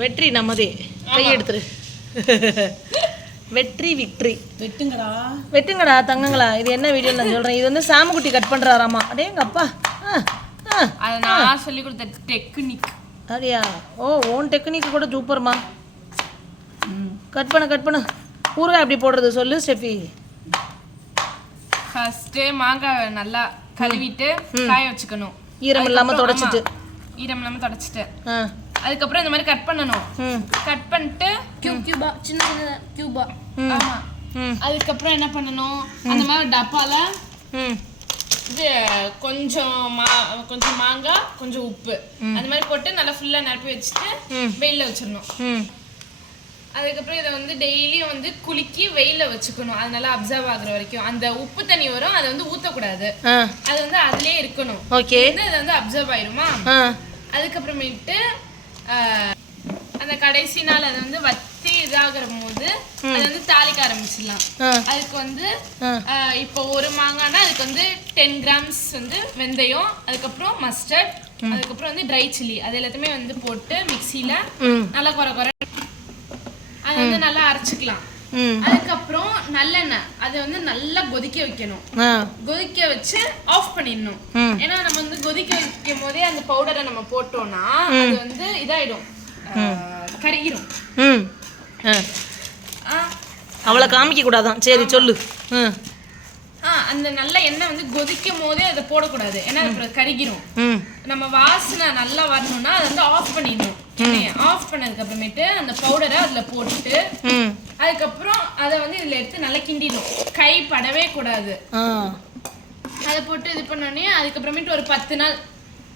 வெற்றி நமதே. கை எடுத்துரு வெற்றி விக்ட்ரி வெட்டுங்கடா. வெட்டுங்கடா தங்கங்களா. இது என்ன வீடியோ நான் சொல்றேன்? இது வந்து சாமுக்குட்டி கட் பண்றாராமா? அடே எங்க அப்பா. அது நான் சொல்லி கொடுத்த டெக்னிக் அப்படியா? ஓ ஓன் டெக்னிக் கூட சூப்பர்மா. கட் பண்ண கட் பண்ண. ஊறுகாய் எப்படி போடுறது சொல்லு ஸ்டெஃபி. ஃபர்ஸ்ட் மாங்காய் நல்லா கழுவிட்டு காய வச்சுக்கணும். ஈரம் இல்லாம தொடச்சிட்டு. ஈரம் இல்லாம தொடச்சிட்டு அதுக்கப்புறம் இந்த மாதிரி கட் பண்ணணும். கட் பண்ணிட்டு கியூப் கியூபா சின்ன சின்ன கியூபா ஆமா. அதுக்கப்புறம் என்ன பண்ணணும்? அந்த மாதிரி டப்பால இது கொஞ்சம் மா கொஞ்சம் மாங்காய் கொஞ்சம் உப்பு. அந்த மாதிரி போட்டு நல்லா ஃபுல்லா நிரப்பி வச்சுட்டு. வெயில்ல வச்சிடணும். அதுக்கப்புறம் இதை வந்து டெய்லியும் வந்து குலுக்கி வெயில்ல வச்சுக்கணும். அது நல்லா அப்சர்வ் ஆகுற வரைக்கும். அந்த உப்பு தண்ணி வரும் அதை வந்து ஊத்தக்கூடாது. அது வந்து அதுலயே இருக்கணும். ஓகே. வந்து அது வந்து அப்சர்வ் ஆயிருமா? அதுக்கப்புறமேட்டு அந்த கடைசி நாள் அதை வந்து வத்தி இதாகிற போது அதை வந்து தாளிக்க ஆரம்பிச்சிடலாம். அதுக்கு வந்து இப்போ ஒரு மாங்காய்னா அதுக்கு வந்து டென் கிராம்ஸ் வந்து வெந்தயம் அதுக்கப்புறம் மஸ்டர்ட் அதுக்கப்புறம் வந்து ட்ரை சில்லி அது எல்லாத்தையுமே வந்து போட்டு மிக்சியில நல்லா குறை குறை அதை வந்து நல்லா அரைச்சிக்கலாம். அதுக்கப்புறம் நல்லெண்ணெய். அதை வந்து நல்லா கொதிக்க வைக்கணும். கொதிக்க வச்சு ஆஃப் பண்ணிடணும். ஏன்னா நம்ம வந்து கொதிக்க வைக்கும் போதே அந்த பவுடரை நம்ம போட்டோம்னா அது வந்து இதாயிடும். கருகிரும். அவளை காமிக்க கூடாதான். சரி சொல்லு. அந்த நல்ல எண்ணெய் வந்து கொதிக்கும் போதே அதை போடக்கூடாது. ஏன்னா அது அப்புறம் கருகிரும். ம். நம்ம வாசனை நல்லா வரணும்னா அதை வந்து ஆஃப் பண்ணிடணும். ஆஃப் பண்ணதுக்கு அப்புறமேட்டு அந்த பவுடரை அதுல போட்டுட்டு அதை வந்து இதுல எடுத்து நல்லா கிண்டிடணும். கை படவே கூடாது. அதை போட்டு இது பண்ணோடனே அதுக்கப்புறமேட்டு ஒரு பத்து நாள்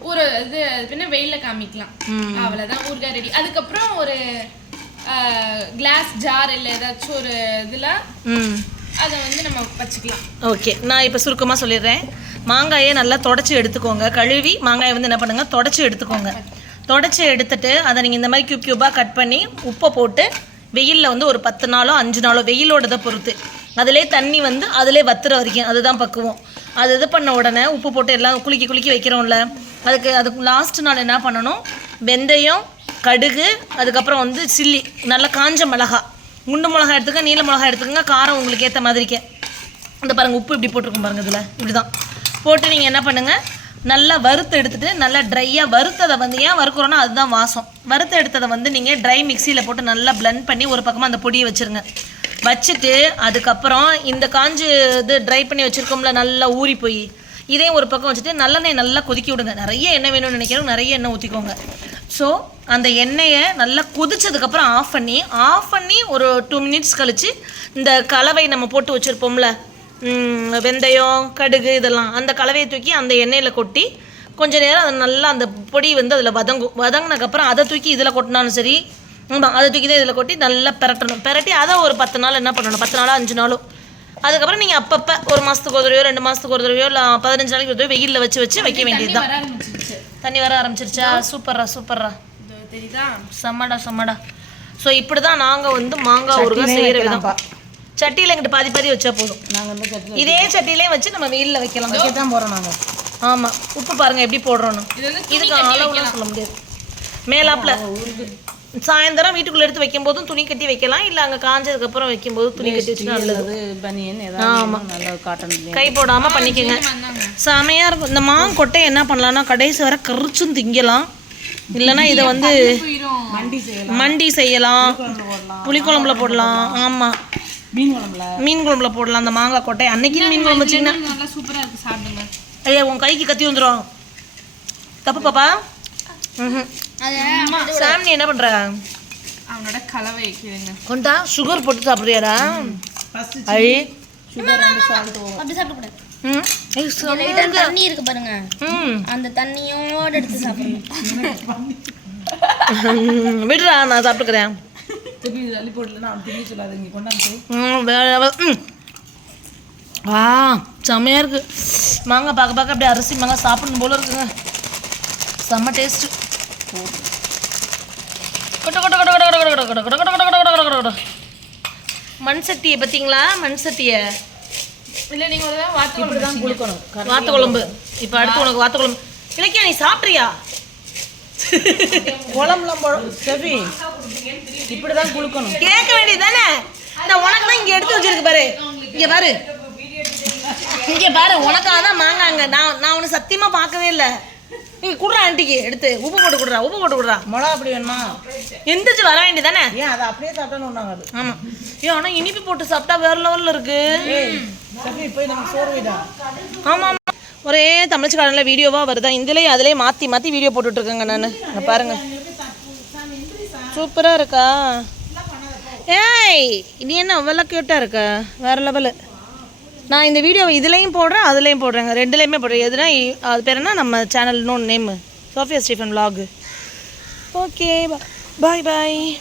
ஊற இது பின்ன வெயில்ல காமிக்கலாம். அவ்வளவுதான் ஊறுகாய் ரெடி அதுக்கப்புறம் ஒரு கிளாஸ் ஜார் இல்லை ஏதாச்சும் ஒரு இதுல அதை வந்து நம்ம வச்சுக்கலாம். ஓகே நான் இப்போ சுருக்கமாக சொல்லிடுறேன். மாங்காயை நல்லா தொடச்சி எடுத்துக்கோங்க. கழுவி மாங்காயை வந்து என்ன பண்ணுங்க? தொடச்சி எடுத்துக்கோங்க. தொடச்சி எடுத்துட்டு அதை நீங்கள் இந்த மாதிரி கியூப் கியூபாக கட் பண்ணி உப்பை போட்டு வெயிலில் வந்து ஒரு பத்து நாளோ அஞ்சு நாளோ வெயிலோடதை பொறுத்து. அதிலே தண்ணி வந்து அதிலே வத்துற வரைக்கும் அதுதான் பக்குவம். அது இது பண்ண உடனே உப்பு போட்டு எல்லாம் குலுக்கி குலுக்கி வைக்கிறோம்ல. அதுக்கு அதுக்கு லாஸ்ட் நாள் என்ன பண்ணணும்? வெந்தயம் கடுகு அதுக்கப்புறம் வந்து சில்லி நல்லா காஞ்ச மிளகா. குண்டு மிளகா எடுத்துக்க நீல மிளகா எடுத்துக்கோங்க காரம் உங்களுக்கு ஏற்ற மாதிரிக்கே. இந்த பாருங்கள் உப்பு இப்படி போட்டிருக்கும் பாருங்கள் இதில். இப்படி தான் போட்டு நீங்கள் என்ன பண்ணுங்கள் நல்லா வறுத்து எடுத்துட்டு நல்லா ட்ரையாக வறுத்ததை வந்து ஏன் வறுக்கிறோன்னா அதுதான் வாசம். வறுத்து எடுத்ததை வந்து நீங்கள் ட்ரை மிக்சியில் போட்டு நல்லா பிளெண்ட் பண்ணி ஒரு பக்கமாக அந்த பொடியை வச்சுருங்க. வச்சுட்டு அதுக்கப்புறம் இந்த காஞ்சு இது ட்ரை பண்ணி வச்சுருக்கோம்ல நல்லா ஊறி போய் இதையும் ஒரு பக்கம் வச்சுட்டு நல்லெண்ணெய் நல்லா கொதிக்க விடுங்க. நிறைய எண்ணெய் வேணும்னு நினைக்கிறோம் நிறைய எண்ணெய் ஊற்றிக்கோங்க ஸோ அந்த எண்ணெயை நல்லா கொதிச்சதுக்கப்புறம் ஆஃப் பண்ணி ஆஃப் பண்ணி ஒரு டூ மினிட்ஸ் கழித்து இந்த கலவை நம்ம போட்டு வச்சுருப்போம்ல வெந்தயம் கடுகு இதெல்லாம் அந்த கலவையை தூக்கி அந்த எண்ணெயில் கொட்டி கொஞ்ச நேரம் அது நல்லா அந்த பொடி வந்து அதில் வதங்கும் வதங்கினதுக்கப்புறம் அதை தூக்கி இதில் கொட்டினாலும் சரி ஆமாம் அதை தூக்கி தான் இதில் கொட்டி நல்லா பெரட்டணும். பெரட்டி அதை ஒரு பத்து நாள் என்ன பண்ணணும்? பத்து நாளோ அஞ்சு நாளோ. அதுக்கப்புறம் நீங்கள் அப்பப்போ ஒரு மாதத்துக்கு ஒரு தடவையோ ரெண்டு மாதத்துக்கு ஒரு தடவையோ இல்லை பதினஞ்சு நாளைக்கு ஒரு தடவை வெயிலில் வச்சு வச்சு வைக்க வேண்டியது தான் தண்ணி வர ஆரம்பிச்சிருச்சா? சூப்பர்ரா சூப்பர்ரா. தெரியுதா? செம்மடா செம்மடா. ஸோ இப்படி தான் நாங்கள் வந்து மாங்காய் ஊறுகாய் செய்கிற விதம். சட்டியில் எங்கிட்ட பாதி பாதி வச்சா போதும். நாங்கள் இந்த சட்டியில் இதே சட்டிலே வச்சு நம்ம வெயிலில் வைக்கலாம். வைக்க தான் போகிறோம் நாங்கள் ஆமாம் உப்பு பாருங்க எப்படி போடுறோன்னு இது வந்து துணி இதுக்கு அளவுலாம் சொல்ல முடியாது. மேலாப்பில். சாயந்தரம் வீட்டுக்குள்ள எடுத்து வைக்கும் போதும் துணி கட்டி வைக்கலாம். இல்லை அங்கே காஞ்சதுக்கப்புறம் வைக்கும்போது துணி கட்டி வச்சுனா நல்லது. அது பனியன் ஏதாவது நல்லா காட்டன் கை போடாமல் பண்ணிக்கோங்க. செமையாக இருக்கும். இந்த மாங்கொட்டை என்ன பண்ணலாம்னா கடைசி வரை கரிச்சும் திங்கலாம். இல்லைன்னா இதை வந்து மண்டி செய்யலாம். புளிக்குழம்புல போடலாம். ஆமாம் மீன் குழம்புல. மீன் குழம்புல போடலாம் அந்த மாங்காய் கொட்டை. அன்னைக்கு மீன் குழம்பு வச்சிங்கன்னா நல்லா சூப்பரா இருக்கு சாப்பிடுங்க. ஐயா உன் கைக்கு கத்தி வந்துடும் தப்பு பாப்பா. ம் சாம் என்ன பண்ற? அவனோட கலவை வைக்கிறேங்க. கொண்டா சுகர் போட்டு சாப்பிட்றியாடா? ஐ. சுகர் ரெண்டு சால்ட் அப்படி சாப்பிடக்கூடாது. தண்ணி இருக்கு பாருங்க. ம். அந்த தண்ணியோட எடுத்து சாப்பிடணும். ம், விடுடா நான் சாப்பிட்டுக்கிறேன். திருப்பி அள்ளி போடலன்னா அவன் திண்ணி சொல்லாது இங்கே கொண்டாந்து ம் வேற. ம் ஆ செம்மையா இருக்கு மாங்காய் பார்க்க பார்க்க அப்படியே அரிசி மாங்காய் சாப்பிடணும் போல இருக்குங்க செம்ம டேஸ்ட் கொட்ட கொட்ட கொட்ட கொட்ட கொட்ட கொட்ட கொட்ட கொட்ட கொட்ட கொட்ட கொட்ட கொட்ட கொட்ட கொட்ட மண் சட்டியை பார்த்தீங்களா மண் சட்டியை இல்ல நீங்க ஒரு தடவை வாத்து குழம்பு குளிக்கணும் வாத்து குழம்பு இப்போ அடுத்து உனக்கு வாத்து குழம்பு இலக்கியா நீ சாப்பிட்றியா குழம்புலாம் போட செஃபி இப்படி தான் குளுக்கணும் கேட்க வேண்டியது தானே இந்த உனக்கு தான் இங்கே எடுத்து வச்சிருக்கு பாரு. இங்கே பாரு. இங்கே பாரு உனக்காக தான் மாங்காங்க நான் நான் உனக்கு சத்தியமாக பார்க்கவே இல்லை. இங்கே குடுறா ஆண்டிக்கு எடுத்து. உப்பு போட்டு கொடுறா உப்பு போட்டு கொடுறா. மிளகா அப்படி வேணுமா? எந்திரிச்சு வர வேண்டியது தானே ஏன் அதை அப்படியே சாப்பிட்டான்னு ஒன்றாகாது ஆமாம் ஐயோ ஆனால் இனிப்பு போட்டு சாப்பிட்டா வேற லெவலில் இருக்கு. செஃபி போய் நமக்கு சோறு ஆமாம் ஒரே தமிழ்ச்சி வீடியோவாக வருதா? இதுலேயும் அதுலேயும் மாற்றி மாற்றி வீடியோ போட்டுட்ருக்கேங்க நான். பாருங்கள் சூப்பராக இருக்கா? ஏய் இது என்ன அவ்வளோ க்யூட்டாக இருக்கா? வேறு லெவலு நான் இந்த வீடியோ இதுலேயும் போடுறேன் அதுலேயும் போடுறேங்க. ரெண்டுலேயுமே போடுறேன். எதுனா அது பேர் என்ன? நம்ம சேனல் இன்னொன்று name Sophia Stephen vlog. Okay bye bye